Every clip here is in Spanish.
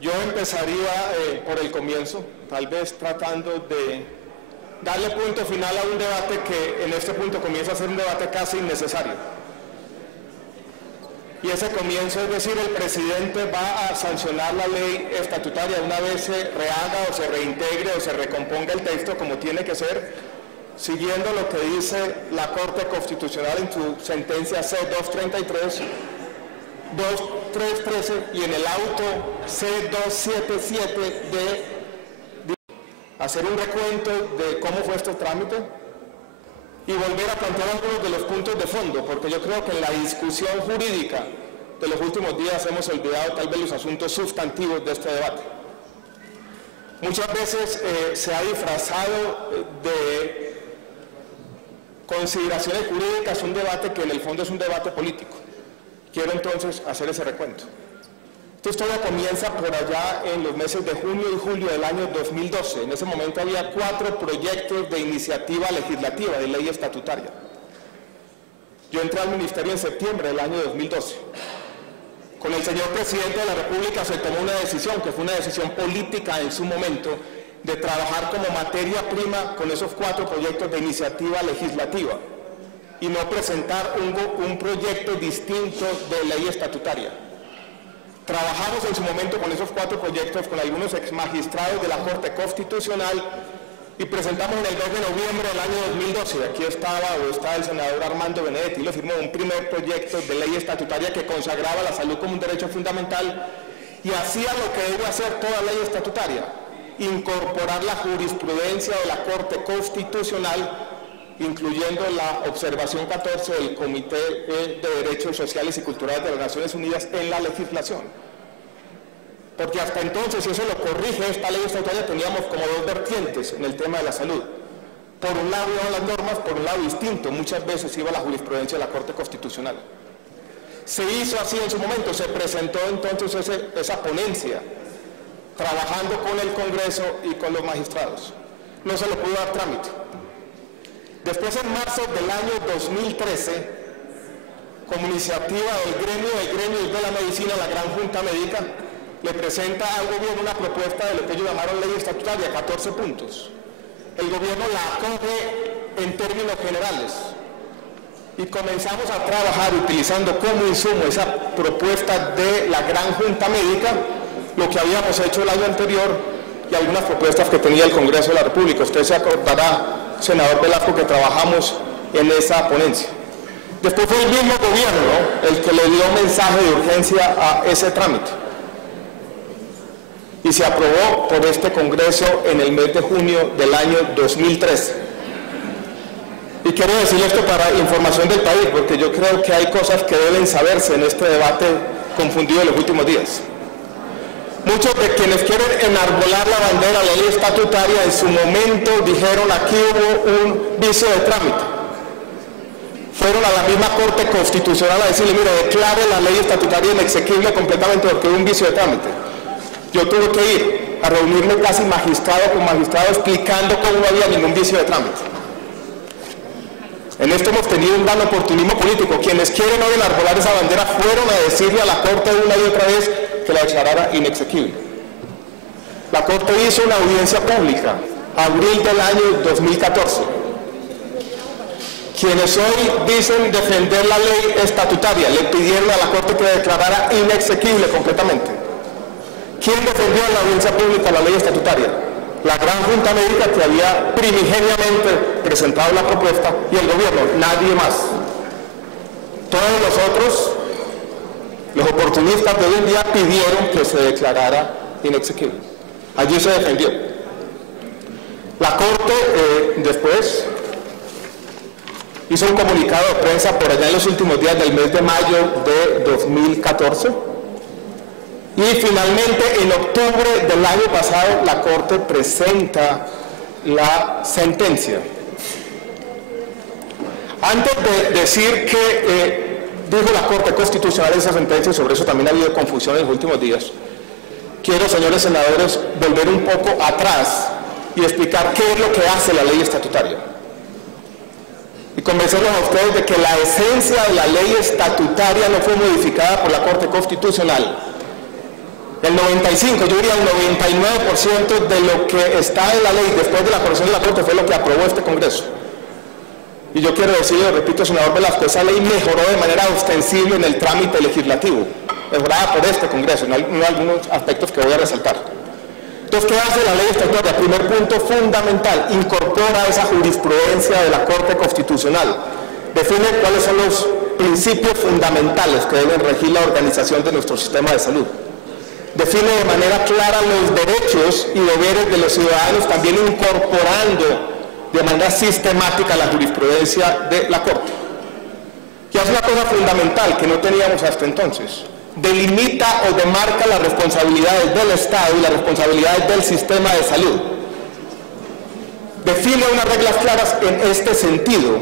Yo empezaría por el comienzo, tal vez tratando de darle punto final a un debate que en este punto comienza a ser un debate casi innecesario. Y ese comienzo es decir, el presidente va a sancionar la ley estatutaria una vez se rehaga o se reintegre o se recomponga el texto como tiene que ser, siguiendo lo que dice la Corte Constitucional en su sentencia C-233, 2313 y en el auto C-277 de hacer un recuento de cómo fue este trámite y volver a plantear algunos de los puntos de fondo, porque yo creo que en la discusión jurídica de los últimos días hemos olvidado tal vez los asuntos sustantivos de este debate. Muchas veces se ha disfrazado de consideraciones jurídicas un debate que en el fondo es un debate político. Quiero entonces hacer ese recuento. Esta historia comienza por allá en los meses de junio y julio del año 2012. En ese momento había 4 proyectos de iniciativa legislativa de ley estatutaria. Yo entré al ministerio en septiembre del año 2012. Con el señor presidente de la República se tomó una decisión, que fue una decisión política en su momento, de trabajar como materia prima con esos 4 proyectos de iniciativa legislativa y no presentar un proyecto distinto de ley estatutaria. Trabajamos en su momento con esos 4 proyectos con algunos exmagistrados de la Corte Constitucional y presentamos en el 2 de noviembre del año 2012, aquí está el senador Armando Benedetti, lo firmó un primer proyecto de ley estatutaria que consagraba la salud como un derecho fundamental y hacía lo que debe hacer toda ley estatutaria, incorporar la jurisprudencia de la Corte Constitucional, incluyendo la observación 14 del Comité de Derechos Sociales y Culturales de las Naciones Unidas en la legislación. Porque hasta entonces, si eso lo corrige esta ley estatutaria, teníamos como 2 vertientes en el tema de la salud. Por un lado iban las normas, por un lado distinto, muchas veces iba la jurisprudencia de la Corte Constitucional. Se hizo así en su momento, se presentó entonces esa ponencia, trabajando con el Congreso y con los magistrados. No se le pudo dar trámite. Después, en marzo del año 2013, como iniciativa del gremio de la medicina, la Gran Junta Médica, le presenta al gobierno una propuesta de lo que ellos llamaron ley estatutaria, 14 puntos. El gobierno la acoge en términos generales y comenzamos a trabajar utilizando como insumo esa propuesta de la Gran Junta Médica, lo que habíamos hecho el año anterior y algunas propuestas que tenía el Congreso de la República. Usted se acordará, senador Velasco, que trabajamos en esa ponencia. Después fue el mismo gobierno el que le dio mensaje de urgencia a ese trámite y se aprobó por este Congreso en el mes de junio del año 2013. Y quiero decir esto para información del país, porque yo creo que hay cosas que deben saberse en este debate confundido de los últimos días. Muchos de quienes quieren enarbolar la bandera de la ley estatutaria en su momento dijeron aquí hubo un vicio de trámite. Fueron a la misma Corte Constitucional a decirle, mire, declare la ley estatutaria inexequible completamente porque hubo un vicio de trámite. Yo tuve que ir a reunirme casi magistrado con magistrado explicando cómo no había ningún vicio de trámite. En esto hemos tenido un gran oportunismo político. Quienes quieren hoy enarbolar esa bandera fueron a decirle a la Corte una y otra vez que la declarara inexequible. La Corte hizo una audiencia pública, abril del año 2014. Quienes hoy dicen defender la ley estatutaria le pidieron a la Corte que declarara inexequible completamente. ¿Quién defendió en la audiencia pública la ley estatutaria? La Gran Junta Médica, que había primigeniamente presentado la propuesta, y el gobierno, nadie más. Todos los otros, los oportunistas de hoy en día, pidieron que se declarara inexequible. Allí se defendió. La Corte después hizo un comunicado de prensa por allá en los últimos días del mes de mayo de 2014 y finalmente en octubre del año pasado la Corte presenta la sentencia. Antes de decir que dijo la Corte Constitucional en esa sentencia, sobre eso también ha habido confusión en los últimos días, quiero, señores senadores, volver un poco atrás y explicar qué es lo que hace la ley estatutaria. Y convencerlos a ustedes de que la esencia de la ley estatutaria no fue modificada por la Corte Constitucional. El 95, yo diría un 99% de lo que está en la ley después de la corrección de la Corte fue lo que aprobó este Congreso. Y yo quiero decirle, repito, senador Velasco, esa ley mejoró de manera ostensible en el trámite legislativo, mejorada por este Congreso, en algunos aspectos que voy a resaltar. Entonces, ¿qué hace la ley estatutaria? Primer punto fundamental, incorpora esa jurisprudencia de la Corte Constitucional, define cuáles son los principios fundamentales que deben regir la organización de nuestro sistema de salud. Define de manera clara los derechos y deberes de los ciudadanos, también incorporando de manera sistemática la jurisprudencia de la Corte. Y hace una cosa fundamental que no teníamos hasta entonces. Delimita o demarca las responsabilidades del Estado y las responsabilidades del sistema de salud. Define unas reglas claras en este sentido.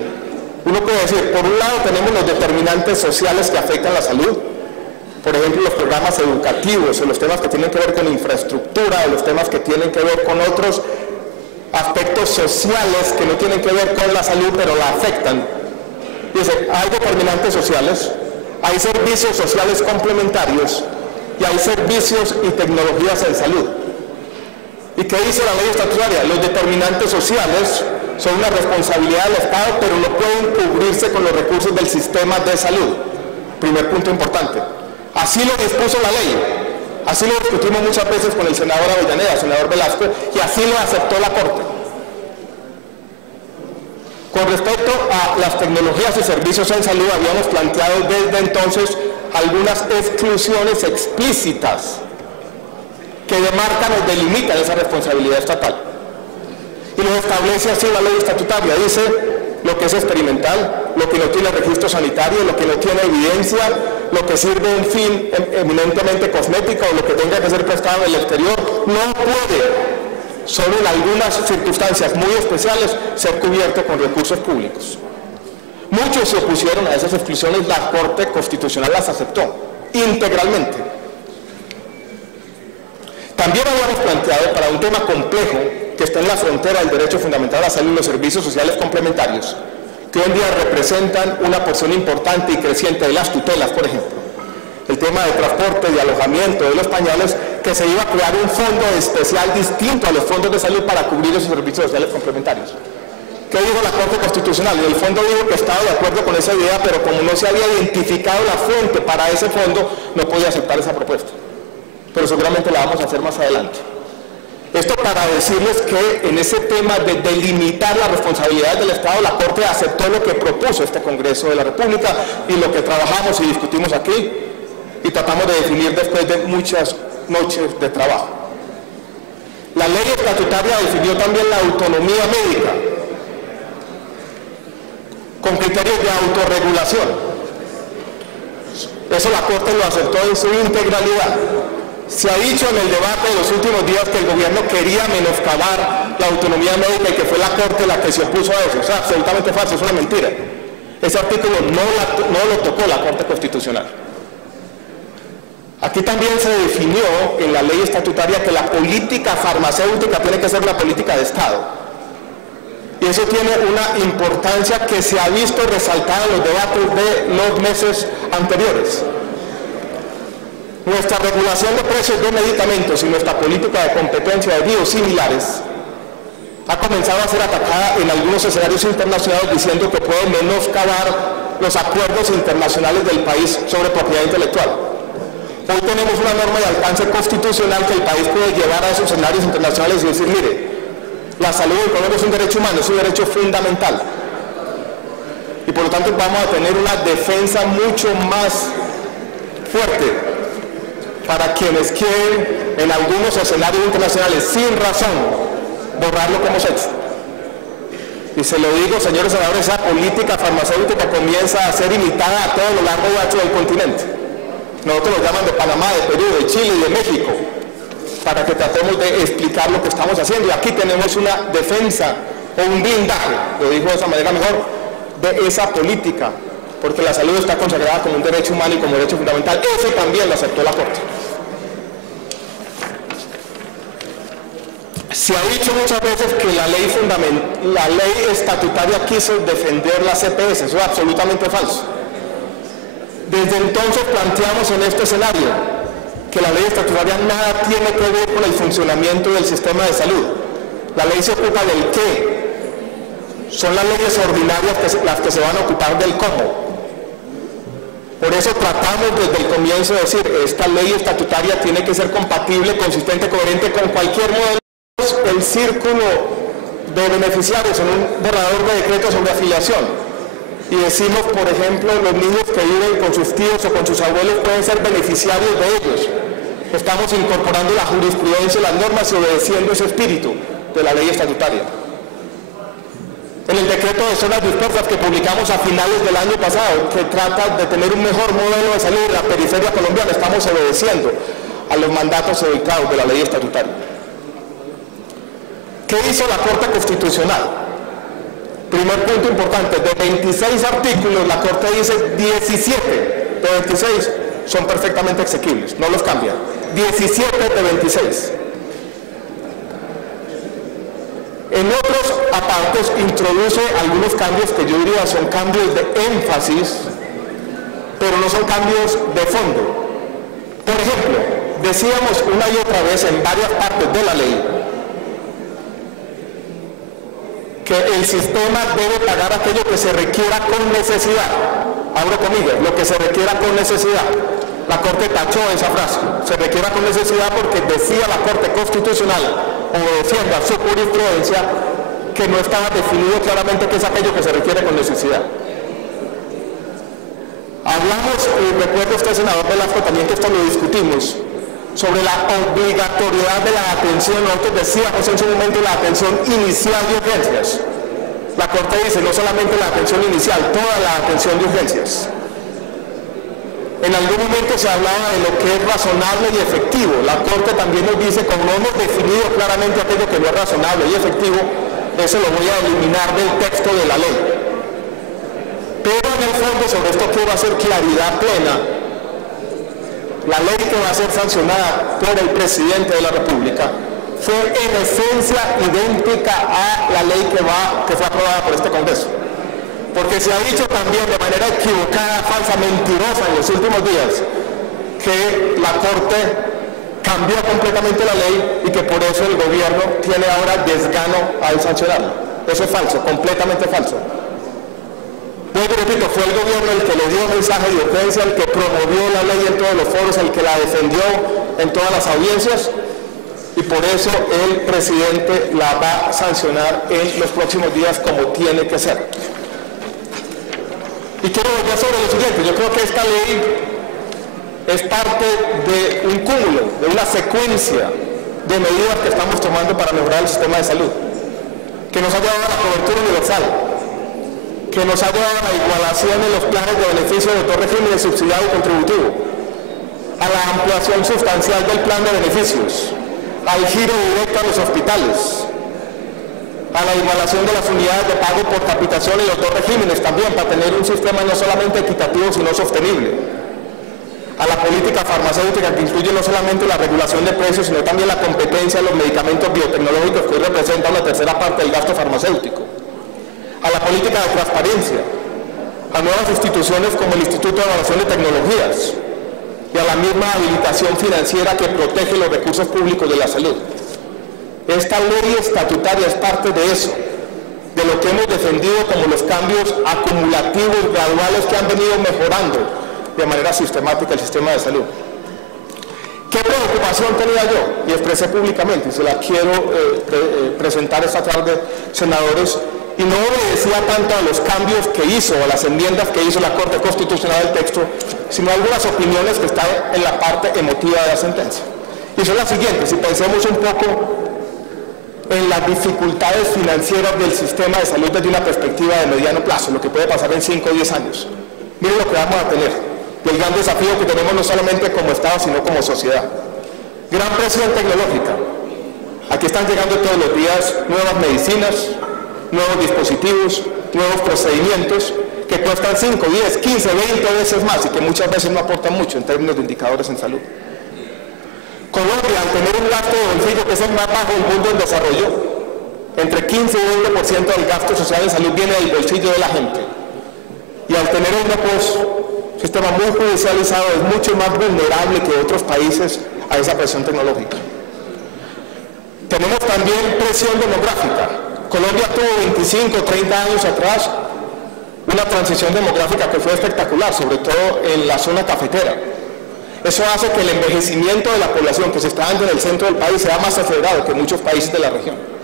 Uno puede decir, por un lado tenemos los determinantes sociales que afectan la salud, por ejemplo, los programas educativos, o los temas que tienen que ver con infraestructura, o los temas que tienen que ver con otros aspectos sociales que no tienen que ver con la salud, pero la afectan. Dice, hay determinantes sociales, hay servicios sociales complementarios y hay servicios y tecnologías en salud. ¿Y qué dice la ley estatutaria? Los determinantes sociales son una responsabilidad del Estado, pero no pueden cubrirse con los recursos del sistema de salud. Primer punto importante. Así lo dispuso la ley, así lo discutimos muchas veces con el senador Avellaneda, senador Velasco, y así lo aceptó la Corte. Con respecto a las tecnologías y servicios en salud, habíamos planteado desde entonces algunas exclusiones explícitas que demarcan o delimitan esa responsabilidad estatal. Y lo establece así la ley estatutaria, dice lo que es experimental, lo que no tiene registro sanitario, lo que no tiene evidencia, lo que sirve a un fin eminentemente cosmético o lo que tenga que ser prestado en el exterior, no puede, solo en algunas circunstancias muy especiales, ser cubierto con recursos públicos. Muchos se opusieron a esas exclusiones, la Corte Constitucional las aceptó integralmente. También habíamos planteado, para un tema complejo que está en la frontera del derecho fundamental a la salud y los servicios sociales complementarios, que hoy en día representan una porción importante y creciente de las tutelas, por ejemplo, el tema de transporte y alojamiento de los pañales, que se iba a crear un fondo especial distinto a los fondos de salud para cubrir esos servicios sociales complementarios. ¿Qué dijo la Corte Constitucional? Y el fondo dijo que estaba de acuerdo con esa idea, pero como no se había identificado la fuente para ese fondo, no podía aceptar esa propuesta. Pero seguramente la vamos a hacer más adelante. Esto para decirles que en ese tema de delimitar las responsabilidades del Estado, la Corte aceptó lo que propuso este Congreso de la República y lo que trabajamos y discutimos aquí y tratamos de definir después de muchas noches de trabajo. La ley estatutaria definió también la autonomía médica con criterios de autorregulación. Eso la Corte lo aceptó en su integralidad. Se ha dicho en el debate de los últimos días que el gobierno quería menoscabar la autonomía médica y que fue la Corte la que se opuso a eso. O sea, absolutamente falso, es una mentira. Ese artículo no lo tocó la Corte Constitucional. Aquí también se definió en la ley estatutaria que la política farmacéutica tiene que ser la política de Estado. Y eso tiene una importancia que se ha visto resaltada en los debates de los meses anteriores. Nuestra regulación de precios de medicamentos y nuestra política de competencia de biosimilares ha comenzado a ser atacada en algunos escenarios internacionales diciendo que puede menoscabar los acuerdos internacionales del país sobre propiedad intelectual. Hoy tenemos una norma de alcance constitucional que el país puede llevar a esos escenarios internacionales y decir, mire, la salud del pueblo es un derecho humano, es un derecho fundamental. Y por lo tanto vamos a tener una defensa mucho más fuerte para quienes quieren en algunos escenarios internacionales sin razón borrarlo como sexo. Y se lo digo, señores senadores, esa política farmacéutica comienza a ser imitada a todo lo largo y ancho del continente. Nosotros lo llaman de Panamá, de Perú, de Chile y de México, para que tratemos de explicar lo que estamos haciendo. Y aquí tenemos una defensa o un blindaje, lo digo de esa manera mejor, de esa política, porque la salud está consagrada como un derecho humano y como derecho fundamental. Eso también lo aceptó la Corte. Se ha dicho muchas veces que la ley estatutaria quiso defender las EPS, eso es absolutamente falso. Desde entonces planteamos en este escenario que la ley estatutaria nada tiene que ver con el funcionamiento del sistema de salud. La ley se ocupa del qué. Son las leyes ordinarias las que se van a ocupar del cómo. Por eso tratamos desde el comienzo de decir, esta ley estatutaria tiene que ser compatible, consistente, coherente con cualquier modelo. El círculo de beneficiarios en un borrador de decreto sobre afiliación. Y decimos, por ejemplo, los niños que viven con sus tíos o con sus abuelos pueden ser beneficiarios de ellos. Estamos incorporando la jurisprudencia y las normas y obedeciendo ese espíritu de la ley estatutaria. En el decreto de zonas dispersas que publicamos a finales del año pasado, que trata de tener un mejor modelo de salud en la periferia colombiana, estamos obedeciendo a los mandatos edictados de la ley estatutaria. ¿Qué hizo la Corte Constitucional? Primer punto importante, de 26 artículos, la Corte dice 17 de 26 son perfectamente exequibles, no los cambia. 17 de 26. En otros apartes introduce algunos cambios que yo diría son cambios de énfasis, pero no son cambios de fondo. Por ejemplo, decíamos una y otra vez en varias partes de la ley que el sistema debe pagar aquello que se requiera con necesidad. Abro comillas, lo que se requiera con necesidad. La Corte tachó esa frase, se requiera con necesidad, porque decía la Corte Constitucional, obedeciendo a su jurisprudencia, que no estaba definido claramente qué es aquello que se requiere con necesidad. Hablamos, y recuerdo usted, senador Velasco, también que esto lo discutimos, sobre la obligatoriedad de la atención. Nosotros decíamos en su momento la atención inicial de urgencias. La Corte dice no solamente la atención inicial, toda la atención de urgencias. En algún momento se hablaba de lo que es razonable y efectivo. La Corte también nos dice, como no hemos definido claramente aquello que no es razonable y efectivo, eso lo voy a eliminar del texto de la ley. Pero en el fondo sobre esto quiero hacer claridad plena. La ley que va a ser sancionada por el presidente de la República fue en esencia idéntica a la ley que fue aprobada por este Congreso. Porque se ha dicho también de manera equivocada, falsa, mentirosa en los últimos días, que la Corte cambió completamente la ley y que por eso el gobierno tiene ahora desgano al sancionarla. Eso es falso, completamente falso. Vuelvo y repito, fue el gobierno el que le dio mensaje de urgencia, el que promovió la ley en todos los foros, el que la defendió en todas las audiencias, y por eso el presidente la va a sancionar en los próximos días como tiene que ser. Y quiero volver sobre lo siguiente, yo creo que esta ley es parte de un cúmulo, de una secuencia de medidas que estamos tomando para mejorar el sistema de salud, que nos ha llevado a la cobertura universal, que nos ha llevado a la igualación en los planes de beneficio de todo régimen subsidiado y contributivo, a la ampliación sustancial del plan de beneficios, al giro directo a los hospitales, a la igualación de las unidades de pago por capitación en los dos regímenes también, para tener un sistema no solamente equitativo sino sostenible, a la política farmacéutica que incluye no solamente la regulación de precios sino también la competencia de los medicamentos biotecnológicos, que hoy representan la tercera parte del gasto farmacéutico, a la política de transparencia, a nuevas instituciones como el Instituto de Evaluación de Tecnologías y a la misma habilitación financiera que protege los recursos públicos de la salud. Esta ley estatutaria es parte de eso, de lo que hemos defendido como los cambios acumulativos, graduales, que han venido mejorando de manera sistemática el sistema de salud. ¿Qué preocupación tenía yo? Y expresé públicamente, y se la quiero presentar esta tarde, senadores, y no obedecía tanto a los cambios que hizo, a las enmiendas que hizo la Corte Constitucional del texto, sino a algunas opiniones que están en la parte emotiva de la sentencia. Y son las siguientes, si pensemos un poco en las dificultades financieras del sistema de salud desde una perspectiva de mediano plazo, lo que puede pasar en 5 o 10 años. Miren lo que vamos a tener, y el gran desafío que tenemos no solamente como Estado, sino como sociedad. Gran presión tecnológica. Aquí están llegando todos los días nuevas medicinas, nuevos dispositivos, nuevos procedimientos que cuestan 5, 10, 15, 20 veces más y que muchas veces no aportan mucho en términos de indicadores en salud. Colombia, al tener un gasto de bolsillo que es el más bajo del mundo en desarrollo, entre 15 y 20% del gasto social en salud viene del bolsillo de la gente. Y al tener unos sistema muy judicializado, es mucho más vulnerable que otros países a esa presión tecnológica. Tenemos también presión demográfica. Colombia tuvo 25 o 30 años atrás una transición demográfica que fue espectacular, sobre todo en la zona cafetera. Eso hace que el envejecimiento de la población que se está dando en el centro del país sea más acelerado que en muchos países de la región.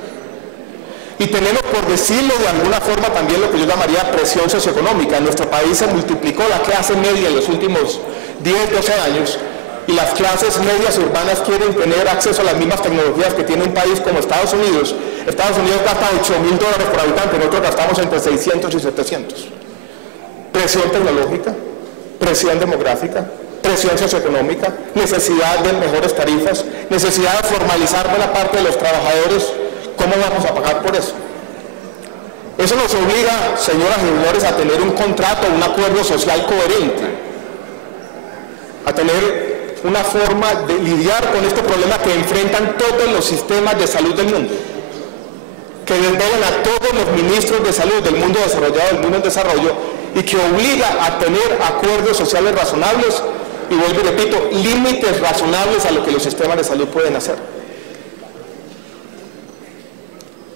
Y tenemos, por decirlo de alguna forma, también lo que yo llamaría presión socioeconómica. En nuestro país se multiplicó la clase media en los últimos 10, 12 años, y las clases medias urbanas quieren tener acceso a las mismas tecnologías que tiene un país como Estados Unidos. Estados Unidos gasta $8.000 por habitante, nosotros gastamos entre 600 y 700. Presión tecnológica, presión demográfica, presión socioeconómica, necesidad de mejores tarifas, necesidad de formalizar buena parte de los trabajadores. ¿Cómo vamos a pagar por eso? Eso nos obliga, señoras y señores, a tener un contrato, un acuerdo social coherente, a tener una forma de lidiar con este problema que enfrentan todos los sistemas de salud del mundo, que desvelan a todos los ministros de salud del mundo desarrollado, del mundo en desarrollo, y que obliga a tener acuerdos sociales razonables, y vuelvo y repito, límites razonables a lo que los sistemas de salud pueden hacer.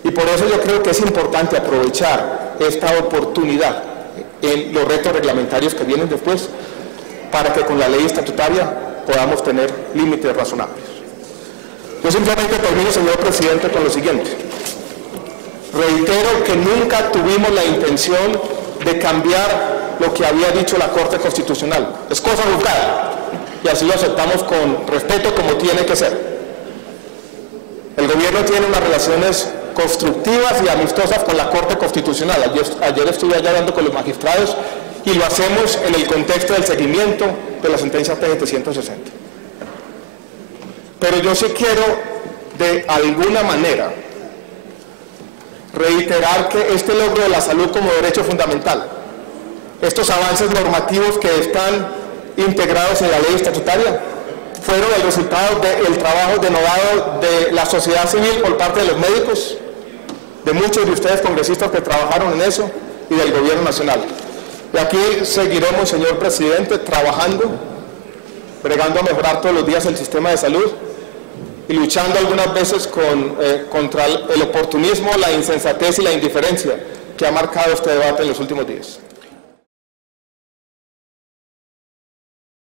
Y por eso yo creo que es importante aprovechar esta oportunidad en los retos reglamentarios que vienen después, para que con la ley estatutaria podamos tener límites razonables. Yo simplemente termino, señor presidente, con lo siguiente. Reitero que nunca tuvimos la intención de cambiar lo que había dicho la Corte Constitucional. Es cosa juzgada, y así lo aceptamos con respeto, como tiene que ser. El gobierno tiene unas relaciones constructivas y amistosas con la Corte Constitucional. Ayer estuve allá hablando con los magistrados, y lo hacemos en el contexto del seguimiento de la sentencia TGT 160. Pero yo sí quiero, de alguna manera, reiterar que este logro de la salud como derecho fundamental, estos avances normativos que están integrados en la ley estatutaria, fueron el resultado del trabajo denodado de la sociedad civil por parte de los médicos, de muchos de ustedes congresistas que trabajaron en eso, y del gobierno nacional. Y aquí seguiremos, señor presidente, trabajando, bregando a mejorar todos los días el sistema de salud, y luchando algunas veces contra el oportunismo, la insensatez y la indiferencia que ha marcado este debate en los últimos días.